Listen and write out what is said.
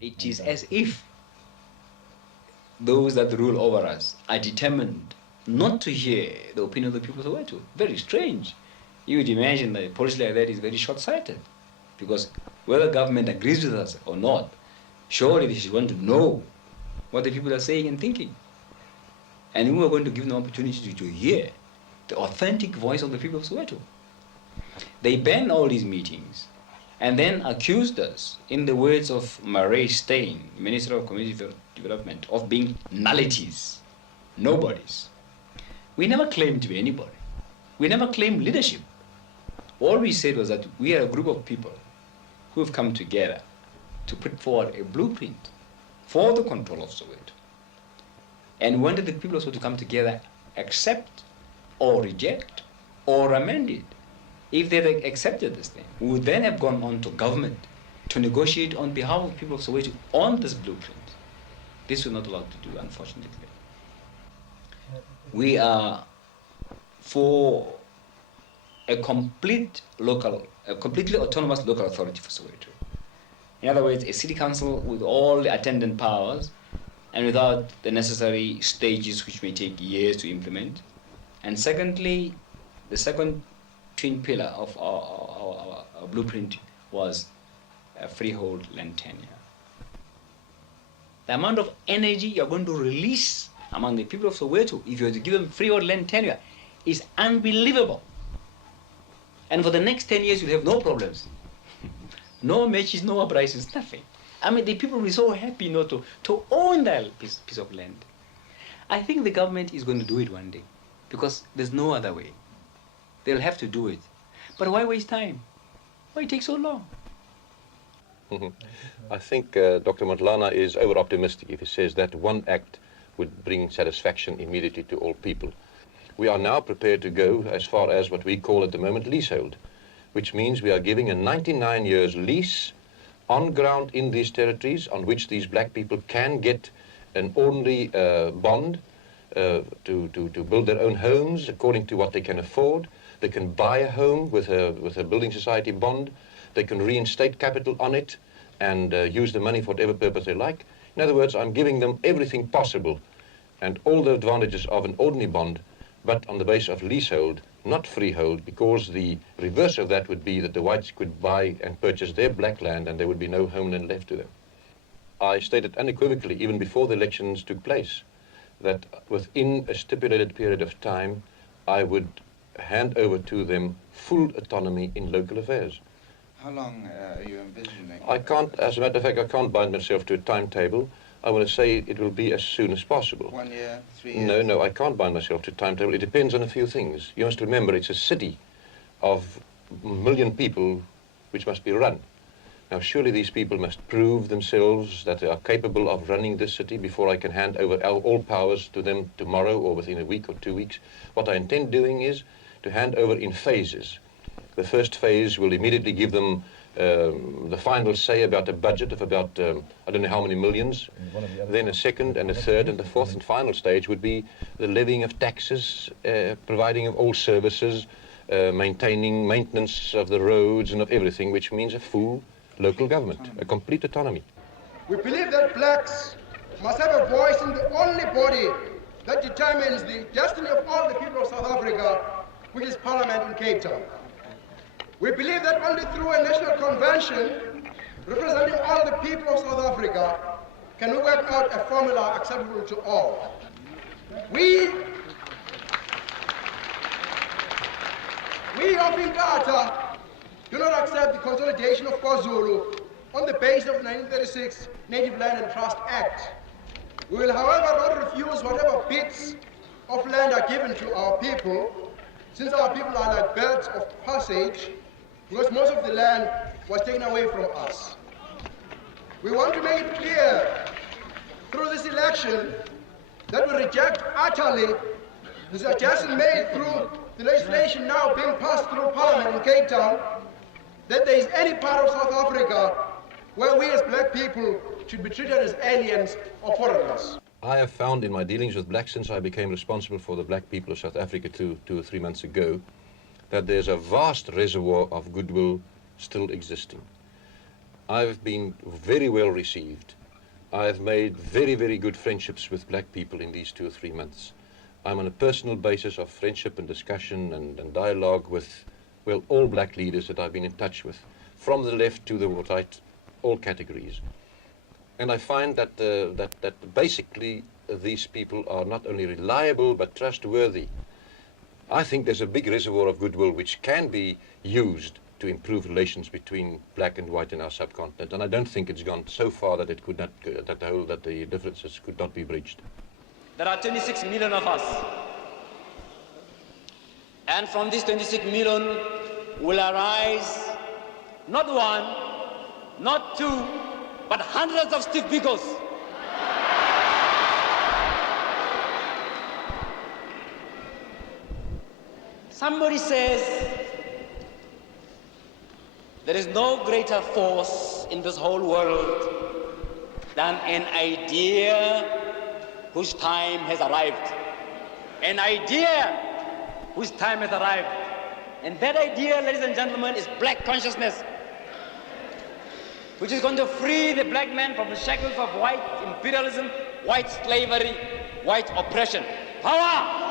It is as if those that rule over us are determined not to hear the opinion of the people of Soweto. Very strange. You would imagine that a policy like that is very short-sighted, because whether government agrees with us or not, surely they should want to know what the people are saying and thinking. And we are going to give them an opportunity to hear the authentic voice of the people of Soweto. They banned all these meetings and then accused us, in the words of Murray Stein, Minister of Community Development, of being nullities, nobodies. We never claimed to be anybody. We never claimed leadership. All we said was that we are a group of people who have come together to put forward a blueprint for the control of Soweto. And we wanted the people also to come together, accept or reject or amend it. If they had accepted this thing, we would then have gone on to government to negotiate on behalf of the people of Soweto on this blueprint. This we're not allowed to do, unfortunately. We are for a completely autonomous local authority for Soweto. In other words, a city council with all the attendant powers and without the necessary stages which may take years to implement. And secondly, the second twin pillar of our blueprint was a freehold land tenure. The amount of energy you're going to release among the people of Soweto if you were to give them freehold land tenure is unbelievable. And for the next 10 years, you'll have no problems. No matches, no uprisings, nothing. I mean, the people will be so happy not to own that piece of land. I think the government is going to do it one day, because there's no other way. They'll have to do it. But why waste time? Why take so long? I think Dr. Matlana is over-optimistic if he says that one act would bring satisfaction immediately to all people. We are now prepared to go as far as what we call at the moment leasehold, which means we are giving a 99 years lease on ground in these territories on which these black people can get an ordinary bond to build their own homes according to what they can afford. They can buy a home with a building society bond. They can reinstate capital on it and use the money for whatever purpose they like. In other words, I'm giving them everything possible and all the advantages of an ordinary bond, but on the basis of leasehold, not freehold, because the reverse of that would be that the whites could buy and purchase their black land and there would be no homeland left to them. I stated unequivocally, even before the elections took place, that within a stipulated period of time, I would hand over to them full autonomy in local affairs. How long are you envisioning? I can't, as a matter of fact, I can't bind myself to a timetable. I want to say it will be as soon as possible. 1 year, 3 years? No, I can't bind myself to a timetable. It depends on a few things. You must remember it's a city of 1 million people which must be run. Now, surely these people must prove themselves that they are capable of running this city before I can hand over all powers to them tomorrow or within a week or 2 weeks. What I intend doing is to hand over in phases. The first phase will immediately give them the final say about a budget of about, I don't know how many millions. Then a second and a third and the fourth and final stage would be the levying of taxes, providing of all services, maintaining maintenance of the roads and of everything, which means a full local government, a complete autonomy. We believe that blacks must have a voice in the only body that determines the destiny of all the people of South Africa, which is Parliament in Cape Town. We believe that only through a national convention representing all the people of South Africa can we work out a formula acceptable to all. We of Inkatha do not accept the consolidation of KwaZulu on the basis of the 1936 Native Land and Trust Act. We will, however, not refuse whatever bits of land are given to our people, since our people are like birds of passage, because most of the land was taken away from us. We want to make it clear through this election that we reject utterly the suggestion made through the legislation now being passed through Parliament in Cape Town that there is any part of South Africa where we as black people should be treated as aliens or foreigners. I have found in my dealings with blacks since I became responsible for the black people of South Africa 2 or 3 months ago, that there's a vast reservoir of goodwill still existing. I've been very well received. I've made very, very good friendships with black people in these 2 or 3 months. I'm on a personal basis of friendship and discussion and dialogue with, well, all black leaders that I've been in touch with, from the left to the right, all categories. And I find that, that basically these people are not only reliable but trustworthy. I think there's a big reservoir of goodwill which can be used to improve relations between black and white in our subcontinent, and I don't think it's gone so far that it could not, that the differences could not be bridged. There are 26 million of us, and from these 26 million will arise not one, not two, but hundreds of stiff beagles. Somebody says there is no greater force in this whole world than an idea whose time has arrived. An idea whose time has arrived. And that idea, ladies and gentlemen, is black consciousness, which is going to free the black man from the shackles of white imperialism, white slavery, white oppression. Power!